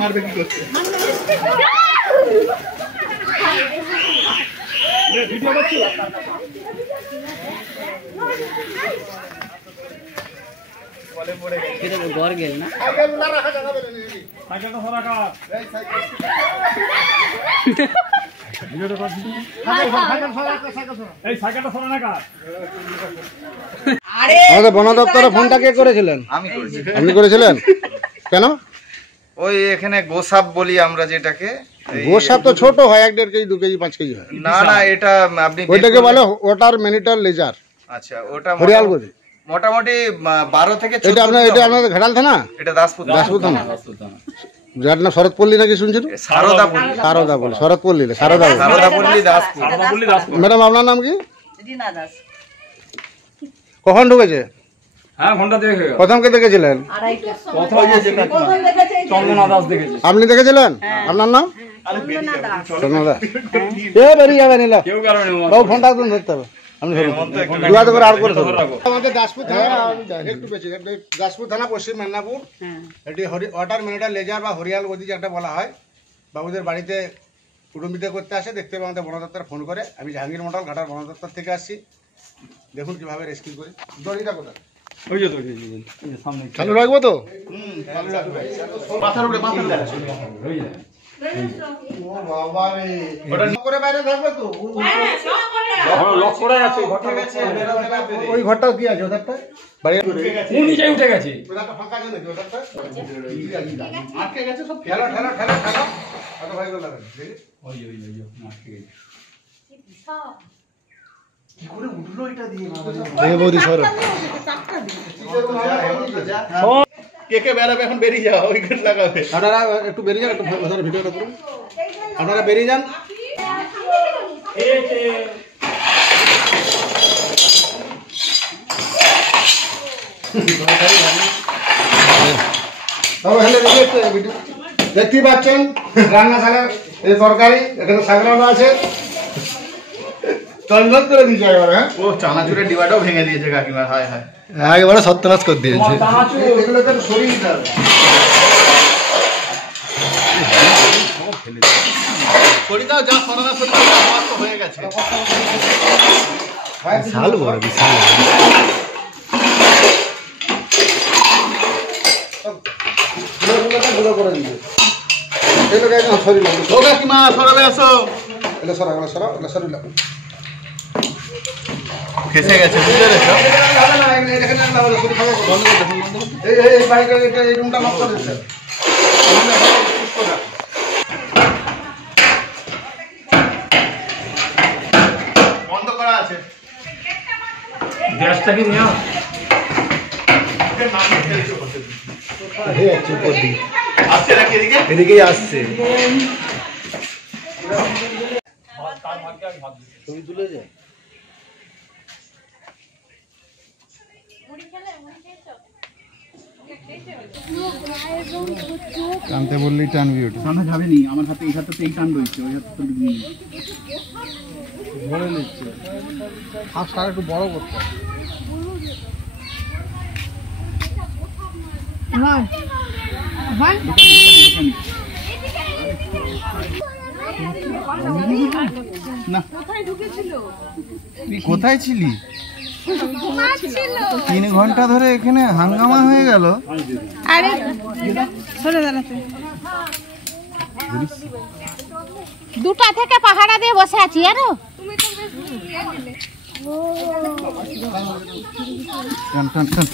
মারবে কি করছে ভিডিও করছি বলে পড়ে গেছে এটা ঘর গেল না আগে না রাখা জায়গা বলে দিদি সাইকেলটা সরা কা এই সাইকেল ভিডিওটা কর দিদি সাইকেল সরা এই সাইকেলটা সরা না কা আরে আমাদের বন দপ্তরে ফোনটা কে করেছিলেন? আমি করেছি। আপনি করেছিলেন কেন? ওই এখানে গোসাপ বলি আমরা যেটাকে, গোসাপ তো ছোট হয় 1.5 কেজি 2 কেজি 5 কেজি হয়। না না এটা আপনি ওইটাকে বলে ওয়াটার মনিটর লেজার। আচ্ছা ওটা হরিয়ালগড়ি মোটামুটি 12 থেকে 14 এটা আপনাদের ঘাটাল থানা? এটা দাসপুর থানা। যার নাম শরৎপল্লী নাকি শুনছেন? সারদাপল্লী সারদাপল্লী দাসপুর। ম্যাডাম আপনার নাম কি? রিনা দাস। কখন ঢুকেছে? হ্যাঁ ঘন্টা থেকে প্রথম কে দেখেছিলেন? প্রথম দেখেছি চন্দনা দাস দেখেছি। আপনি দেখেছিলেন? আপনার নাম? চন্দনা দাস। এ বেরিয়ে যাবেন এলা কেউ কারণে বাবু ফোনটা একদম ধরতে হবে। আপনি দুয়াতে করে আর করে আমাদের দাসপুর থানা একটু বেশি দাসপুর থানা পশ্চিম মেদিনীপুর। এটি ওয়াটার মনিটর লেজার বা হরিয়ালগদি যেটা বলা হয়, বাবুদের বাড়িতে কুটুম্বিতে করতে আসে। দেখতে হবে আমাদের বন দপ্তরে ফোন করে। আমি জাহাঙ্গীর মন্ডল ঘাটার বন দপ্তর থেকে আসছি। দেখুন কিভাবে রেস্কিউ করি। দড়িটা কোথায়? ওই যে তো সামনে চালু রাখবো তো? মাথার উপরে মাথা দেয় ওই যে ও বাবা রে ওটা করে বাইরে থাকবে তো? লক করে আছে ঘরটা গেছে ওই ঘরটাও কি আছে ওটাতে? বাড়ি কোন নিচে উঠে গেছে ওটাটা ফাঁকা আছে নাকি ওটাতে? আটকে গেছে সব ঠেলা আচ্ছা ভাই বলে লাগেন দেখি ওই আটকে গেছে কি করে উঠলো এটা দিয়ে দেখে বৌদি সর কে কে বেরাবে এখন বেরিয়ে যাও ওই গেট লাগাবে। আপনারা একটু বেরিয়ে যান, একটু ধরে ভিডিওটা করুন। আপনারা বেরিয়ে যান। দেখতেই পাচ্ছেন রান্নাশালার এই তরকারি, এখানে সাগরানো আছে, চঞ্চল করে দিয়েছে এবারে। হ্যাঁ ও চানাচুরের ডিবাটাও ভেঙে দিয়েছে কাকিমা। হায় হায় একেবারে সত্যনাশ করে দিয়েছে। এগুলো তো সরিয়ে দিতে হবে। সরিদাও যা সরানা সরিদাও নষ্ট হয়ে গেছে। বিশাল বড় বিশাল গুলো করে দিয়েছে। এগুলো একদম সরিয়ে ও কাকিমা সরালে আসো। এগুলো সরা এগুলো সরা এগুলো সরিয়ে ফেসে গেছে বুঝতে পেরেছো? বন্ধ করা আছে। গ্যাসটা কি নিও? আসছে নাকি এদিকে? এদিকেই আসছে। তুমি তুলে যায় টানতে বললি টানবি ওটা টানা যাবে নি। আমার হাতে এই হাতে এই টান রয়েছে, ওই হাতে ধরে নিচ্ছে। হাফ সারা একটু বড় করতে হবে। কোথায় ছিলি? 3 ঘন্টা ধরে এখানে হাঙ্গামা হয়ে গেল। আরে সরে দাঁড়াতে 2টা থেকে পাহাড়া দিয়ে বসে আছি। আরো তুমি তো বেশ ইয়ে দিলে। টান টান টান